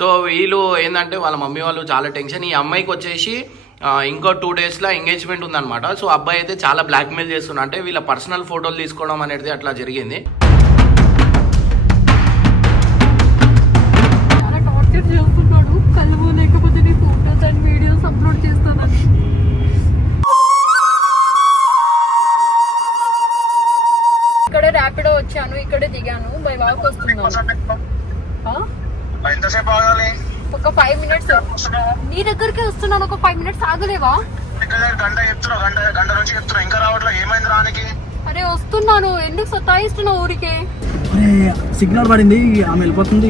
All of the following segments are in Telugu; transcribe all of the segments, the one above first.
సో వీళ్ళు ఏంటంటే వాళ్ళ మమ్మీ వాళ్ళు చాలా టెన్షన్. ఈ అమ్మాయికి వచ్చేసి ఇంకో 2 daysలో ఎంగేజ్మెంట్ ఉందన్నమాట. సో అబ్బాయి అయితే చాలా బ్లాక్మెయిల్ చేస్తున్నా, అంటే వీళ్ళ పర్సనల్ ఫోటోలు తీసుకోవడం అనేది అట్లా జరిగింది. ఇక్కడ ర్యాపిడో వచ్చాను, ఇక్కడే దిగాను, బై వాక్ వస్తున్నాను. ఒక 5 minutes నీ దగ్గరికి వస్తున్నాను. ఒక 5 minutes ఆగలేవా? అరే వస్తున్నాను, ఎందుకు సతాయిస్తున్నావు ఊరికే? సిగ్నల్ పడింది, ఆమె వెళ్ళిపోతుంది.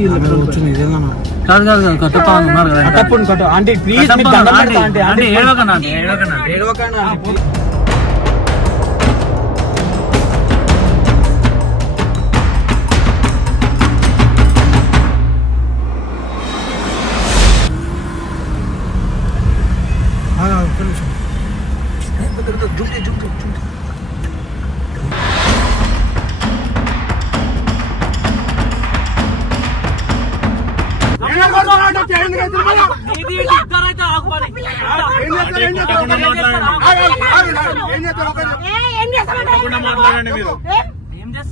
కాదు కాదు కాదు కట్ట ఆంటీ ప్లీజ్ ఏడవకనా.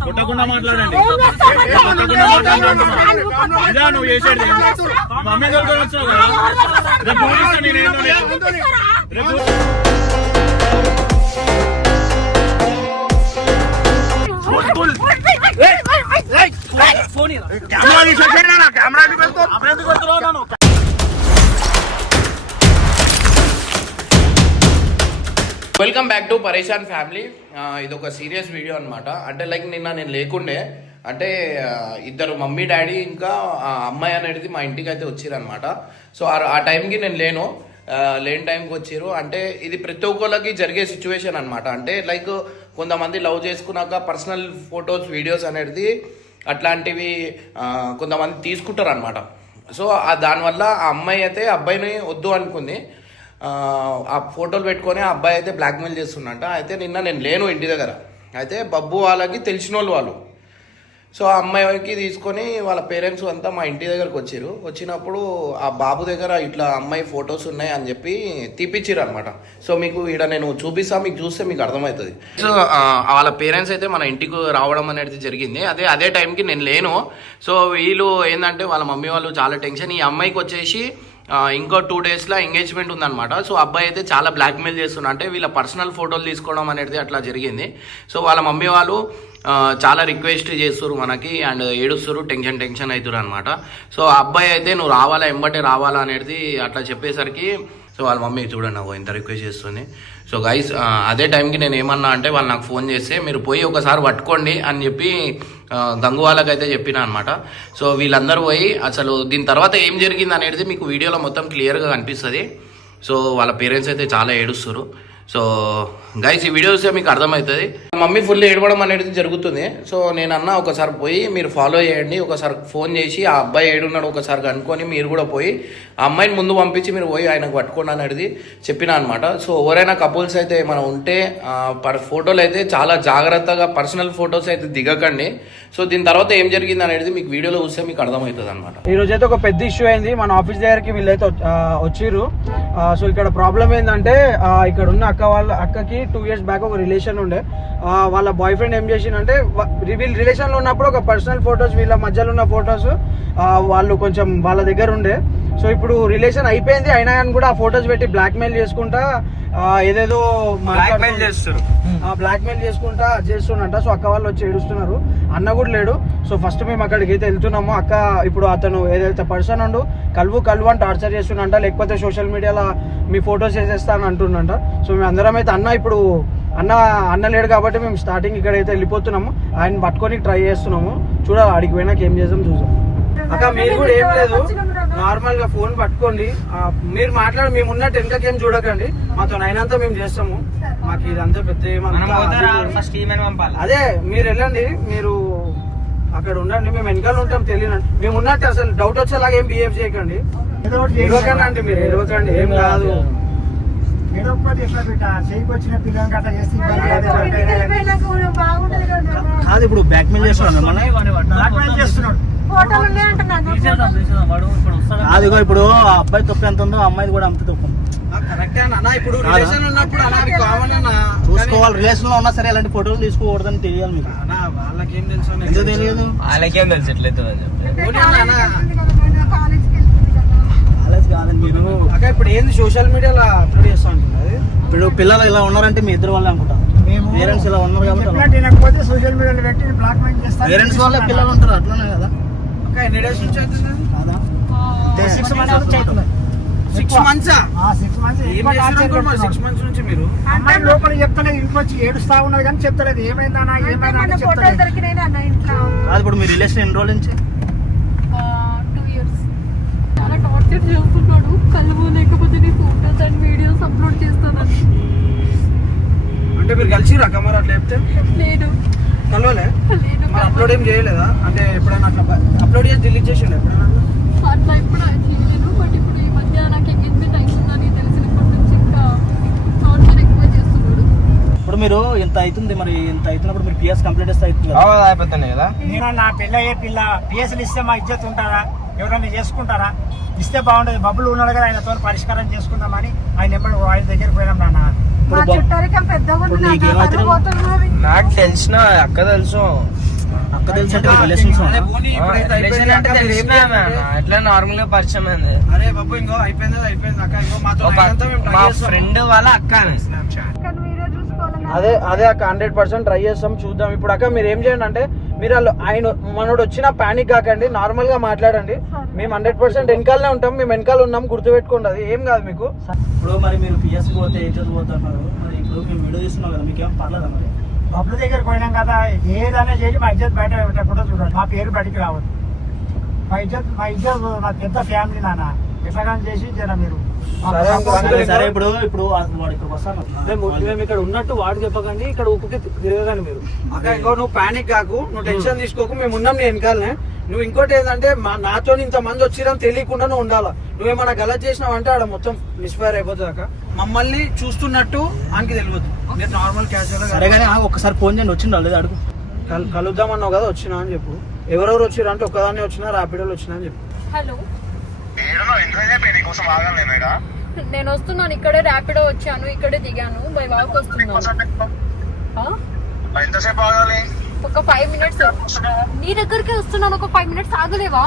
కొట్టకుండా మాట్లాడండి. నువ్వు చేసేది మమ్మీ వెల్కమ్ బ్యాక్ టు పరేషాన్ ఫ్యామిలీ. ఇది ఒక సీరియస్ వీడియో అనమాట. అంటే లైక్ నిన్న నేను లేకుండే, అంటే ఇద్దరు మమ్మీ డాడీ ఇంకా అమ్మాయి అనేది మా ఇంటికి అయితే వచ్చిరనమాట. సో ఆ టైంకి నేను లేని టైంకి వచ్చిర్రు. అంటే ఇది ప్రతి ఒక్కరికి జరిగే సిచ్యువేషన్ అనమాట. అంటే లైక్ కొంతమంది లవ్ చేసుకున్నాక పర్సనల్ ఫొటోస్ వీడియోస్ అనేది అట్లాంటివి కొంతమంది తీసుకుంటారు అనమాట. సో దానివల్ల ఆ అమ్మాయి అయితే అబ్బాయిని వద్దు అనుకుంది. ఆ ఫోటోలు పెట్టుకొని ఆ అబ్బాయి అయితే బ్లాక్మెయిల్ చేస్తున్నట్ట. అయితే నిన్న నేను లేను ఇంటి దగ్గర. అయితే బబ్బు వాళ్ళకి తెలిసిన వాళ్ళు. సో ఆ అమ్మాయికి తీసుకొని వాళ్ళ పేరెంట్స్ అంతా మా ఇంటి దగ్గరకు వచ్చినప్పుడు ఆ బాబు దగ్గర ఇట్లా అమ్మాయి ఫొటోస్ ఉన్నాయి అని చెప్పి తీపిచ్చిరు అనమాట. సో మీకు ఇక్కడ నేను చూపిస్తా, మీకు చూస్తే మీకు అర్థమవుతుంది. సో వాళ్ళ పేరెంట్స్ అయితే మన ఇంటికి రావడం అనేది జరిగింది. అదే టైంకి నేను లేను. సో వీళ్ళు ఏంటంటే వాళ్ళ మమ్మీ వాళ్ళు చాలా టెన్షన్. ఈ అమ్మాయికి వచ్చేసి ఇంకో 2 daysలో ఎంగేజ్మెంట్ ఉందన్నమాట. సో అబ్బాయి అయితే చాలా బ్లాక్మెయిల్ చేస్తున్నా, అంటే వీళ్ళ పర్సనల్ ఫోటోలు తీసుకోవడం అనేది అట్లా జరిగింది. సో వాళ్ళ మమ్మీ వాళ్ళు చాలా రిక్వెస్ట్ చేస్తారు మనకి, అండ్ ఏడుస్తారు, టెన్షన్ అవుతారు అనమాట. సో అబ్బాయి అయితే నువ్వు రావాలా, ఎంబటే రావాలా అనేది అట్లా చెప్పేసరికి సో వాళ్ళ మమ్మీ చూడండి నాకు ఎంత రిక్వెస్ట్ చేస్తుంది. సో గైస్ అదే టైంకి నేను ఏమన్నా అంటే వాళ్ళు నాకు ఫోన్ చేస్తే మీరు పోయి ఒకసారి పట్టుకోండి అని చెప్పి గంగు వాళ్ళకైతే చెప్పిన అనమాట. సో వీళ్ళందరూ పోయి అసలు దీని తర్వాత ఏం జరిగింది అనేది మీకు వీడియోలో మొత్తం క్లియర్గా కనిపిస్తుంది. సో వాళ్ళ పేరెంట్స్ అయితే చాలా ఏడుస్తారు. సో గైస్ ఈ వీడియో చూస్తే మీకు అర్థమవుతుంది. మమ్మీ ఫుల్ ఏడవడం అనేది జరుగుతుంది. సో నేను అన్న ఒకసారి పోయి మీరు ఫాలో చేయండి, ఒకసారి ఫోన్ చేసి ఆ అబ్బాయి ఏడున్నాడు ఒకసారి కనుక్కొని మీరు కూడా పోయి ఆ అమ్మాయిని ముందు పంపించి మీరు పోయి ఆయనకు పట్టుకోండి అనేది చెప్పిన అనమాట. సో ఎవరైనా కపుల్స్ అయితే మనం ఉంటే ఫోటోలు అయితే చాలా జాగ్రత్తగా పర్సనల్ ఫొటోస్ అయితే దిగకండి. సో దీని తర్వాత ఏం జరిగింది అనేది మీకు వీడియోలో చూస్తే మీకు అర్థమవుతుంది అనమాట. ఈ రోజు అయితే ఒక పెద్ద ఇష్యూ అయింది. మన ఆఫీస్ దగ్గరికి వీళ్ళైతే వచ్చిర్రు. సో ఇక్కడ ప్రాబ్లం ఏంటంటే ఇక్కడ ఉన్న అక్కకి 2 years బ్యాక్ ఒక రిలేషన్ ఉండే. వాళ్ళ బాయ్ ఫ్రెండ్ ఏం చేసిందంటే వీళ్ళ రిలేషన్ లో ఉన్నప్పుడు ఒక పర్సనల్ ఫొటోస్, వీళ్ళ మధ్యలో ఉన్న ఫొటోస్ వాళ్ళు కొంచెం వాళ్ళ దగ్గర ఉండే. సో ఇప్పుడు రిలేషన్ అయిపోయింది, అయినా కానీ కూడా ఆ ఫొటోస్ పెట్టి బ్లాక్మెయిల్ చేసుకుంటా ఏదేదో బ్లాక్మెయిల్ చేసుకుంటా చేస్తున్నట్ట. సో అక్క వాళ్ళు వచ్చి ఏడుస్తున్నారు, అన్న కూడా లేడు. సో ఫస్ట్ మేము అక్కడికి అయితే వెళ్తున్నాము. అక్క ఇప్పుడు అతను ఏదైతే పర్సన్ ఉండు కలువు అని టార్చర్ చేస్తున్నంట, లేకపోతే సోషల్ మీడియాలో మీ ఫొటోస్ వేసేస్తా అని అంటున్నంట. సో మేము అందరం అయితే అన్న లేడు కాబట్టి మేము స్టార్టింగ్ ఇక్కడైతే వెళ్ళిపోతున్నాము. ఆయన పట్టుకొని ట్రై చేస్తున్నాము. చూడాలి ఆడికి పోయినాక ఏం చేద్దాం చూద్దాం. అక్క మీరు కూడా ఏం లేదు, నార్మల్ గా ఫోన్ పట్టుకోండి, మీరు మాట్లాడి మేము ఉన్న టెన్క్ ఏం చూడకండి, మాతో అయినంత మేము చేస్తాము. మాకు ఇదంతా పెద్ద అదే మీరు వెళ్ళండి, మీరు అక్కడ ఉండండి, మేము వెనకాల ఉంటాం. తెలియనండి మేము ఉన్నట్టు అసలు డౌట్ వచ్చేలాగా ఏం బిహేవ్ చేయకండి. ఎడవకండి అంటే మీరు ఎడవకండి, ఏం కాదు. కాదు ఇప్పుడు బ్లాక్మెయిల్ చేస్తున్నాడు. ఇదిగో ఇప్పుడు ఆ అబ్బాయి తప్పు ఎంత ఉందో ఆ అమ్మాయిది కూడా అంత తప్పు ఉంది. కరెక్టే అన్న, ఇప్పుడు రిలేషన్ ఉన్నప్పుడు అన్న అది కామన్ అన్న. చూసుకోవాలి, రిలేషన్ లో ఉన్నా సరే ఇలాంటి ఫోటోలు తీసుకోకూడదని తెలియాలి మీకు. అన్న వాళ్ళకేం తెలుసు అన్న, ఎందుకు తెలియదు? వాళ్ళకేం తెలుసు ఎట్లయితే పోనీ అన్న, కాలేజ్ కాదండి మీరు. అక్క ఇప్పుడు ఏంది సోషల్ మీడియాలో అప్లోడ్ చేస్తా ఉంటుంది అది. ఇప్పుడు పిల్లలు ఇలా ఉన్నారంటే మీ ఇద్దరు వాళ్ళే అనుకుంటా. పేరెంట్స్ ఇలా ఉన్నారు కాబట్టి సోషల్ మీడియాలో పెట్టి బ్లాక్ మెయిల్ చేస్తారు. పేరెంట్స్ వాళ్ళే పిల్లలు ఉంటారు, అట్లనే కదా. అక్క ఎన్ని డేస్ నుంచి అవుతుంది? కాదా? 6 months నుంచి అవుతున్నాయి. 6 months. 6 months ఏం చేస్తున్నారు 6 months నుంచి మీరు? అమ్మాయి లోపల చెప్తలేదు, ఇంట్లో వచ్చి ఏడుస్తా ఉన్నది కానీ చెప్తలేదు ఏమైందా ఏమైనా అని ఫోటోలు చెప్తలేదు. దొరికినాయి అన్న ఇంట్లో. కాదు, ఇప్పుడు మీ రిలేషన్ ఎన్ని రోజుల నుంచి? 2 years. చాలా టార్చర్ చేస్తున్నాడు. కలువు లేకపోతే నీ ఫోటోస్ అండ్ వీడియోస్ అప్లోడ్ చేస్తానని. అంటే మీరు కలిసి రకం మరి అట్లా చెప్తే లేదు కలవలే లేదు మరి అప్లోడ్ ఏం చేయలేదా? అంటే ఎప్పుడైనా అట్లా అప్లోడ్ చేసి డిలీట్ చేసిండు ఎప్పుడైనా? అట్లా ఇప్పుడు చేయలేను. బట్ ఇప్పుడు ఈ మధ్య నాకు ఎంగేజ్మెంట్ అయిందని తెలిసినప్పటి నుంచి ఇంకా టార్చర్ ఎక్కువ చేస్తున్నాడు. ఇప్పుడు మీరు ఇంత అవుతుంది, మరి ఇంత అవుతున్నప్పుడు మీరు పిఎస్ కంప్లీట్ చేస్తే అవుతుంది కదా? అయిపోతున్నాయి కదా. నేను నా పిల్ల పిఎస్లు ఇస్తే మా ఇజ్జత్ ఉంటారా? ఎవరైనా చేసుకుంటారా? ఇస్తే బాగుండదు. బబ్బులు ఉన్నాడు కదా, ఆయనతో పరిష్కారం చేసుకుందామని ఆయన ఎప్పుడు ఆయన దగ్గరికి పోయినాం నాన్న. మా చుట్టారికం పెద్దగా ఉంది. నాకు తెలిసిన అక్క తెలుసు. అక్క తెలిసి అంటే రిలేషన్స్ అదే పోనీ ఇప్పుడైతే అయిపోయింది అక్క, మీరు ఏం చేయాలంటే- ఎట్లా నార్మల్ గా పరిచయం అయింది. అరే బాబు ఇంకో అయిపోయింది అక్క, ఇంకో మాతో అయినంత మేము try మా చేస్తాం. ఫ్రెండ్ వాళ్ళ అక్క అని. మీరే చూసుకోవాలన్నా. అదే అక్క 100% ట్రై చేస్తాం, చూద్దాం. ఇప్పుడు అక్క మీరు ఏం చేయండి అంటే మీరు ఆయన మనోడు వచ్చిన పానిక్ కాకండి, నార్మల్ గా మాట్లాడండి. మేము 100% వెనకాలనే ఉంటాం, మేము వెనకాల ఉన్నాం, గుర్తుపెట్టుకోండి. అది ఏం కాదు మీకు. ఇప్పుడు మరి మీరు పిఎస్ పోతే ఇజ్జత్ పోతున్నారు, మరి ఇప్పుడు మేము వీడియో తీస్తున్నాం కదా, మీకేం పర్లేదా మరి? బబ్బుల దగ్గరికి పోయినాం కదా, ఏదైనా చేసి మా ఇజ్జత్ బయట పెట్టకుండా చూడండి. మా పేరు బయటికి రావద్దు. మా ఇజ్జత్ మా పెద్ద ఫ్యామిలీ నాన్న. ఎట్లాగా చేసి జర మీరు సరే అంకుల్, సరే ఇప్పుడు వాడు ఇక్కడికి వస్తాను. మేము ఇక్కడ ఉన్నట్టు వాడు చెప్పకండి, ఇక్కడ ఊపికి తిరగగానే మీరు. అక్క ఇంకో నువ్వు పానిక్ కాకు, నువ్వు టెన్షన్ తీసుకోకు, మేము ఉన్నాం నీ వెనకాలనే. నువ్వు ఇంకోటి ఏంటంటే నాతో ఇంత మంది వచ్చిరని తెలియకుండా నువ్వు ఉండాలా. నువ్వేమన్నా గలత్ చేసినావు అంటే ఆడ మొత్తం మిస్ఫైర్ అయిపోతుంది అక్క. మమ్మల్ని చూస్తున్నట్టు ఆయనకి తెలియదు. మీరు నార్మల్ క్యాజువల్ సరే కానీ ఒక్కసారి ఫోన్ చేయండి, వచ్చిండు లేదు అడుగు. కలుద్దామన్నావు కదా, వచ్చినా అని చెప్పు. ఎవరెవరు వచ్చిరా అంటే ఒక్కదాన్ని వచ్చినా, ర్యాపిడోలో వచ్చినా అని చెప్పు. హలో, నేను వస్తున్నాను. ఇక్కడే ర్యాపిడో వచ్చాను, ఇక్కడే దిగాను. బై వాక్ వస్తున్నాను. ఒక 5 minutes. నీ దగ్గరికి వస్తున్నాను, ఒక 5 minutes ఆగలేవా?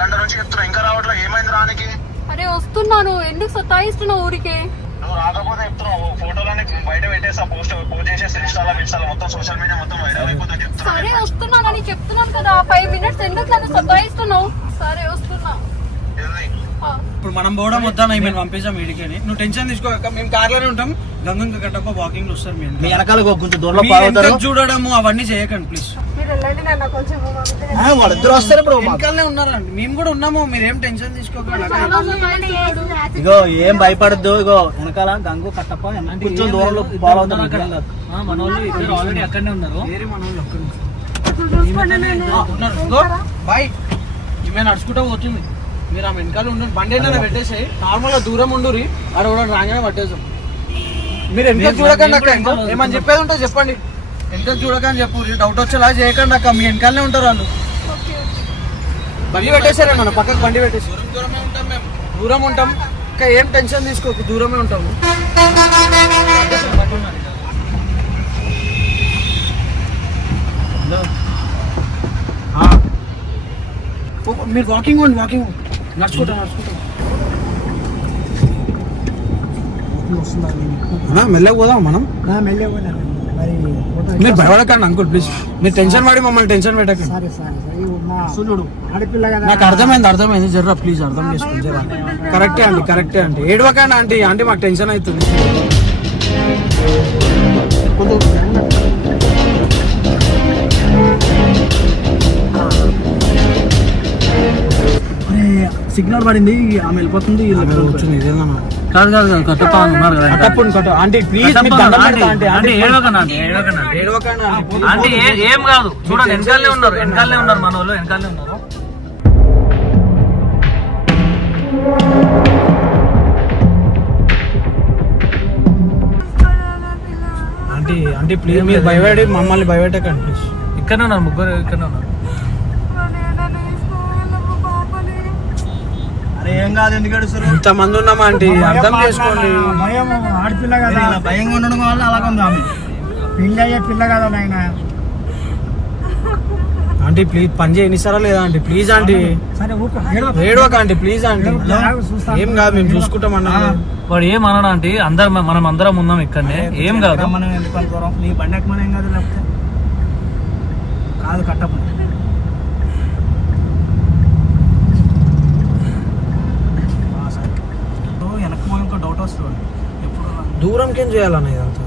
గంట నుంచి చెప్తున్నా, ఇంకా రావట్లేదు. ఏమైంది రానికి? అరే వస్తున్నాను, ఎందుకు సతాయిస్తున్నావు ఊరికే? నువ్వు రాకపోతే చెప్తున్నావు. ఫోటోలని బయట పెట్టేసా, పోస్ట్ చేసేసి ఇన్స్టాలో మొత్తం సోషల్ మీడియా మొత్తం వైరల్ అయిపోతుంది చెప్తున్నా. సరే వస్తున్నానని చెప్తున్నాను కదా, 5 minutes ఎందుకు నన్ను సతాయిస్తున్నావు? సరే వస్తున్నా. ఆ. ఇప్పుడు మనం పోవడం వద్దాను, మేము పంపించాం వీడికి. నువ్వు టెన్షన్ తీసుకోక, మేము కార్లోనే ఉంటాం. గంగంగా గట్టప్ప వాకింగ్ లో వస్తారు. మీ మేము వెనకాల కొంచెం దూరంలో మీ పావుతారు. వెనక చూడడము అవన్నీ చేయకండి ప్లీజ్. మీరు వెళ్ళండి నాన్న, కొంచెం వాళ్ళిద్దరు వస్తారు ఇప్పుడు. వెనకాలనే ఉన్నారండి, మేము కూడా ఉన్నాము. మీరేం టెన్షన్ తీసుకోకండి. చాలా సతాయిస్తున్నాడు. ఇగో ఏం భయపడద్దు, ఇగో వెనకాల గంగు కట్టప్ప కొంచెం దూరంలో ఫాలో అవుతారు. మన వాళ్ళు ఇద్దరు ఆల్రెడీ అక్కడనే ఉన్నారు. వేరే మన వాళ్ళు అక్కడ ఉన్నారు. బాయ్, ఈమె నడుచుకుంటూ పోతుంది. మీరు ఆ వెనకాల ఉండండి, బండి అయినా పెట్టేసాయి. నార్మల్ గా దూరం ఉండురి, ఆడ కూడా రాగానే పట్టేసాం. మీరు వెనక చూడకండి అక్క, ఏమని చెప్పేది ఉంటే చెప్పండి. వెనక చూడకని చెప్పు, డౌట్ వచ్చేలా చేయకండి అక్క. మీ వెనకాలనే ఉంటారు వాళ్ళు. బండి పెట్టేసారా మన పక్కకు, బండి పెట్టేసి దూరమే ఉంటాం. మేము దూరం ఉంటాం, ఇంకా ఏం టెన్షన్ తీసుకోకు, దూరమే ఉంటాము. మీరు వాకింగ్ నడుచుకుంటా మెల్లగా పోదాం మనం. మెల్లే మరి మీరు భయపడకండి అంకుల్ ప్లీజ్. మీరు టెన్షన్ పడి మమ్మల్ని టెన్షన్ పెట్టకండి. సరే చూడు ఆడపిల్ల కదా. నాకు అర్థమైంది జర్రా ప్లీజ్ అర్థం చేసుకోండి జరా. కరెక్టే అండి ఏడవకండి ఆంటీ మాకు టెన్షన్ అవుతుంది. సిగ్నల్ పడింది, ఆమె వెళ్ళిపోతుంది. కూర్చుని ఇదేనా కాదు కట్టప్ప ఉన్నారు కదా. కట్టు ఆంటీ ప్లీజ్. అంటే ఏం కాదు, చూడండి వెనకాలనే ఉన్నారు మన వాళ్ళు, వెనకాలనే ఉన్నారు. ఆంటీ ప్లీజ్ మీరు భయపడి మమ్మల్ని భయపెట్టకండి ప్లీజ్. ఇక్కడనే ఉన్నారు, ముగ్గురు ఇక్కడనే ఉన్నారు. భయం కాదు ఎందుకు ఏడుస్తారు? ఇంతమంది ఉన్నామా ఆంటీ, అర్థం చేసుకోండి. భయం ఆడపిల్ల కదా, ఇలా భయంగా ఉండడం వల్ల అలాగ ఉంది ఆమె. పెళ్ళి అయ్యే పిల్ల కదా నాయన. ఆంటీ ప్లీజ్ పని చేయనిస్తారా లేదా ఆంటీ? ప్లీజ్ ఆంటీ సరే ఊరుకో, ఏడవక ఆంటీ, ప్లీజ్ ఆంటీ. ఏం కాదు, మేము చూసుకుంటాం అన్నా. వాడు ఏమన్నా అంటే మనం అందరం ఉన్నాం ఇక్కడనే, ఏం కాదు. మనం ఎందుకు అనుకోరం? నీ బండి ఎక్కమని ఏం కాదు, లేకపోతే కాదు కట్టపు. వెనక్కి మనం ఇంకో డౌట్ వస్తుంది ఎప్పుడు దూరంకేం చేయాలన్న ఇదంతా?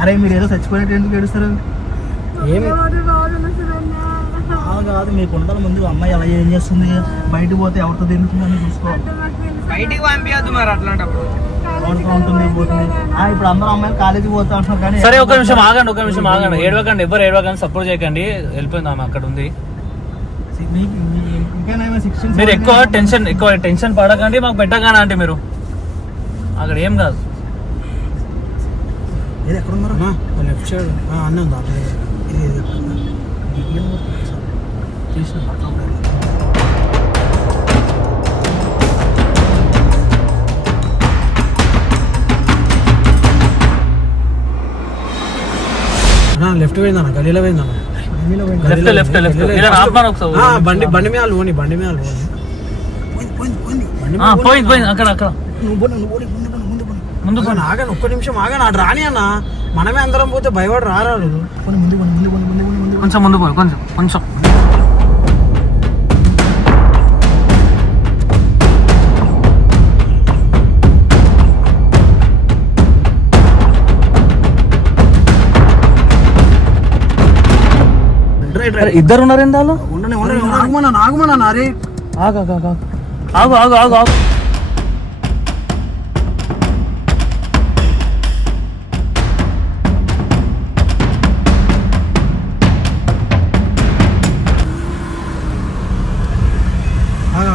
అరే మీరు ఏదో చచ్చిపోయినట్టు ఎందుకు ఏడుస్తారు? ఏం కాదు మీకు ఉండాలి ముందు. అమ్మాయి అలా ఏం చేస్తుంది, బయటకు పోతే ఎవరితో తిరుగుతుందని చూసుకోవాలి. బయటికి పంపించద్దు మరి అట్లాంటప్పుడు. ఎవరితో ఉంటుంది పోతుంది. ఇప్పుడు అందరూ అమ్మాయిలు కాలేజీకి పోతా అంటున్నారు కానీ సరే ఒక నిమిషం ఆగండి. ఏడవకండి, ఎవరు ఏడవకండి, సపోర్ట్ చేయకండి. వెళ్ళిపోయింది ఆమె, అక్కడ ఉంది. ఇంకేమైనా 16 మీరు ఎక్కువ టెన్షన్ పడకండి, మాకు పెట్టగానే అంటే మీరు అక్కడ ఏం కాదు. ఏది ఎక్కడ ఉన్నారు? లెఫ్ట్ సైడ్ అన్నీ ఉందా? లెఫ్ట్ పోయిందన్న, గలీలో పోయిందన్న. లెఫ్ట్ ఇలా ఆపమని ఒకసారి. బండి మీద పోని, బండి మీద పోయింది అక్కడ ముందు ఆగను, ఒక్క నిమిషం ఆగను. ఆడు రాని అన్న, మనమే అందరం పోతే భయపడి రారాడు. కొంచెం ముందు పోయి కొంచెం ఇద్దరు ఉన్నారు ఏందాలు? ఆగుమన్నా అరే, ఆగు.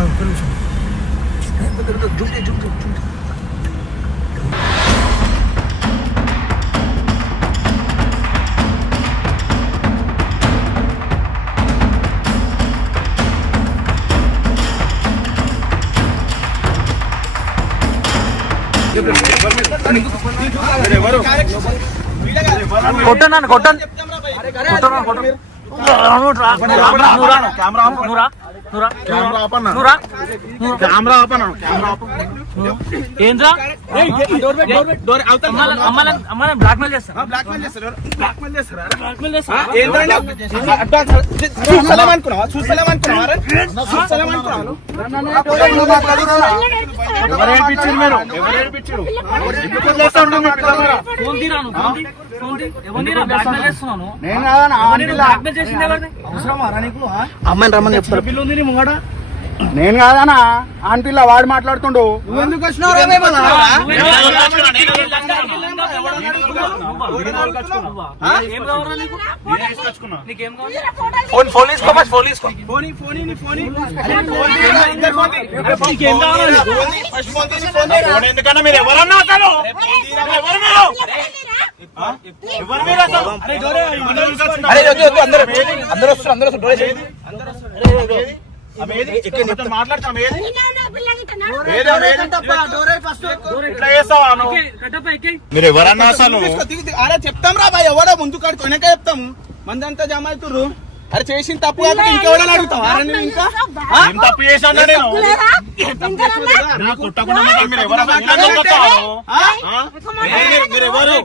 ఒక్క నిమిషం. కొట్టండి ఏంద్రా అమ్మాయిని బ్లాక్మెయిల్ చేస్తారా? అమ్మాయిని రమ్మని చెప్తారు. నేను కాదనా ఆన్ పిల్ల వాడు మాట్లాడుతుండు. నువ్వు ఎందుకు వచ్చినావు? ఎందుకన్నా మీరు ఎవరన్నా అసలు మాట్లాడతాం మీరు ఎవరన్నా అసలు? అరే చెప్తాం రా బాయ్, ఎవడో ముందు కాడుకు వెనక చెప్తాము. మంది అంతా జమ అవుతుర్రు. అరే చేసిన తప్పు కాకపోతే ఇంకెవరైనా అడుగుతావా నువ్వు ఇంకా ఏం తప్పు చేశాను నేను నా కొట్టకుండా మీరు ఎవరు మీరు ఎవరు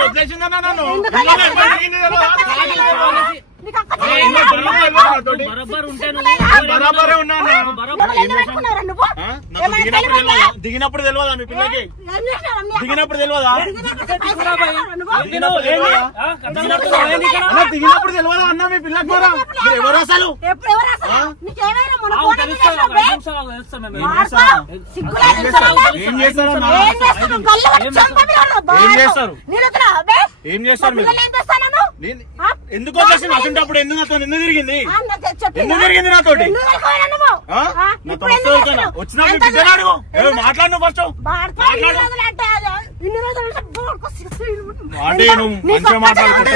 వదిలేసిందన్నా నన్ను బరాబరే ఉన్నాను దిగినప్పుడు తెలియదా మీ పిల్లకి దిగినప్పుడు తెలియదా దిగినప్పుడు తెలియదా అన్న మీ పిల్లకి కూడా మీరు ఎవరు అసలు ఏం చేస్తారు ఏం చేస్తారు మీరు ఎందుకు వచ్చేసి అసంటప్పుడు ఎందుకు నాతో ఎందుకు తిరిగింది ఎందుకు తిరిగింది నాతోటి నాతో వచ్చినప్పుడు మాట్లాడు ఫస్ట్ అంటే నువ్వు మంచిగా మాట్లాడుకుంటే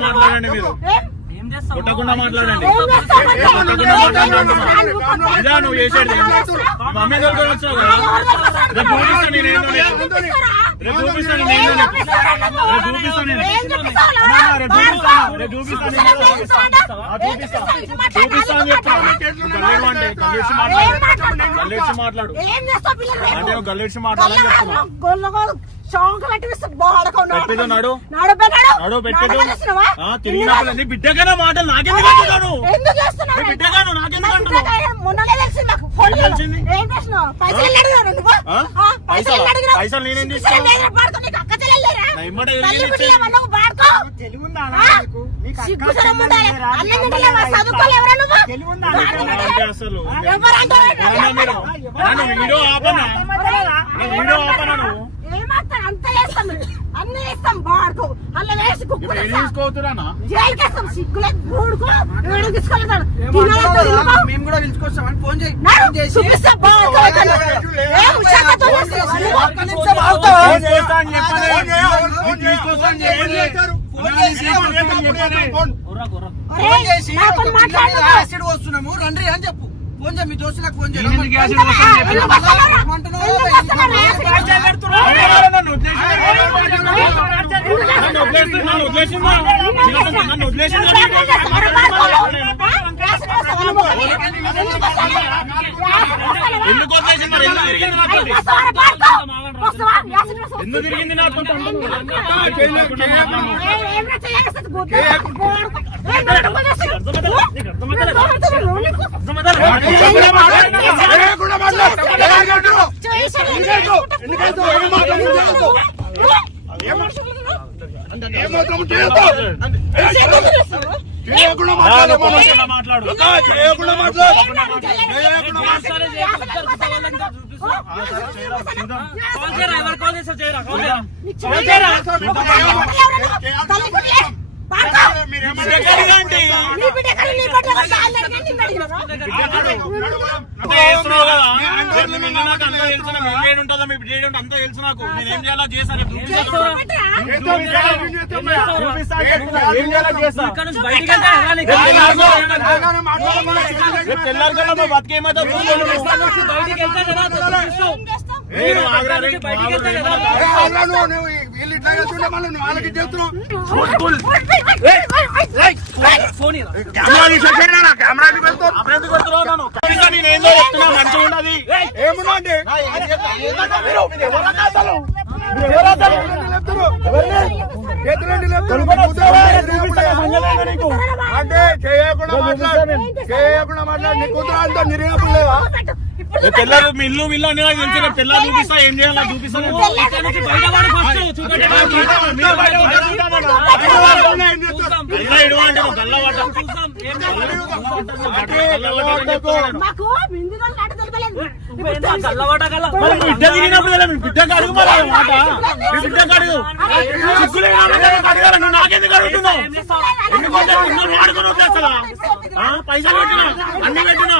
మాట్లాడండి మీరు కొట్టకుండా మాట్లాడండి ఇదా నువ్వు చేసేది మమ్మీ దగ్గర వచ్చావు కదా రేపు చూపిస్తాను నేనేందో రేపు చూపిస్తాను నేనేందో రేపు చూపిస్తాను రేపు చూపిస్తాను అని చెప్తాను అంటే గల్లేసి మాట్లాడు అంటే గల్లేసి మాట్లాడని చెప్తున్నా పెట్టేదో నాడు తిరిగినప్పుడు నీ బిడ్డగానే మాటలు నాకెందుకు అంటున్నాను బిడ్డగాను నాకెందుకు పైసలు నేనేం తీసుకోవాలి అసలు వీడియో ఆపనా వీడియో ఆపనా నువ్వు అంత చేస్తాం అన్ని చేస్తాం బాడుకో అల్ల వేసి సిగ్గులే తీసుకెళ్తాడు మేము కూడా పిలుచుకొస్తామని ఫోన్ చేసి చూపిస్తా యాసిడ్ వస్తున్నాము రండి అని చెప్పు ఫోన్ చేయి మీ దోస్తులకు ఫోన్ చేయి ఎందుకు ఎందుకు తిరిగింది నాకు మాట్లాడు ఉంటుందా మీ బిడ్డ అంతా తెలుసు నాకు నేనేం చేయాలా చేశాను తెల్లారికల్లా బతికేమైతే వాళ్ళకి చెప్తున్నావు నేనేందో చెప్తున్నా మంచిగా ఉన్నది ఏమున్నా అండి అంటే చేయకుండా మాట్లాడి నీ కూతురు అంతా నిరిగినప్పుడు లేవా తెల్లారు మీ ఇల్లు ఇల్లు అని తెలిసి తెల్లారు చూపిస్తా ఏం చేయాలి చూపిస్తా మాకు మరి బిడ్డ తిరిగినప్పుడు కదా, మీ బిడ్డకు అడుగు మరి ఆ మాట. మీ బిడ్డకు అడుగు. సిగ్గులేని ఆ బిడ్డకు అడగాల, నువ్వు నాకెందుకు అడుగుతున్నావు? ఎందుకు నువ్వు వాడుకుని వద్దు అసలు. పైసలు పెట్టినా, అన్ని పెట్టినా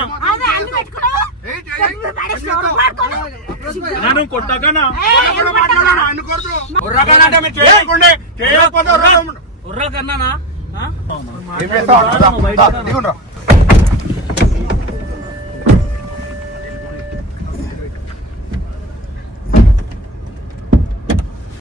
నువ్వు కొట్టకనా ఉర్రా కన్నానా ఏం చేస్తావు? దిగుండ్రా.